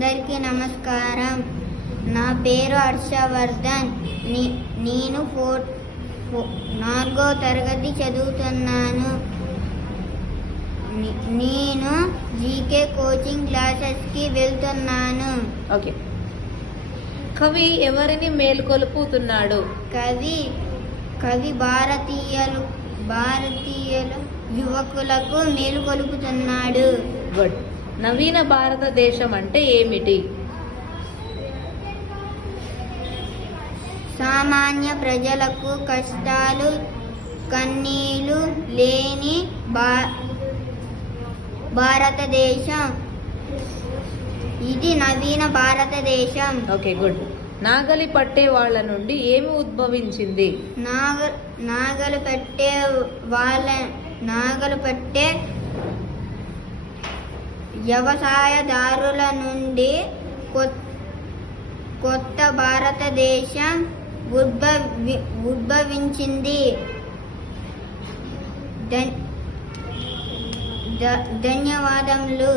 అందరికీ నమస్కారం. నా పేరు హర్షవర్ధన్. నేను 4వ తరగతి చదువుతున్నాను. నేను జీకే కోచింగ్ క్లాసెస్కి వెళ్తున్నాను. ఓకే. కవి ఎవరిని మేల్కొలుపుతున్నాడు? కవి భారతీయ యువకులకు మేలుకొలుపుతున్నాడు. గుడ్. నవీన భారతదేశం అంటే ఏమిటి? సామాన్య ప్రజలకు కష్టాలు కన్నీళ్లు లేని భారతదేశం. ఇది నవీన భారతదేశం. Okay, good. నాగలి పట్టే వాళ్ళ నుండి ఏమి ఉద్భవించింది? నాగలు పట్టే వ్యవసాయదారుల నుండి కొత్త భారతదేశం ఉద్భవించింది. ధన్యవాదములు.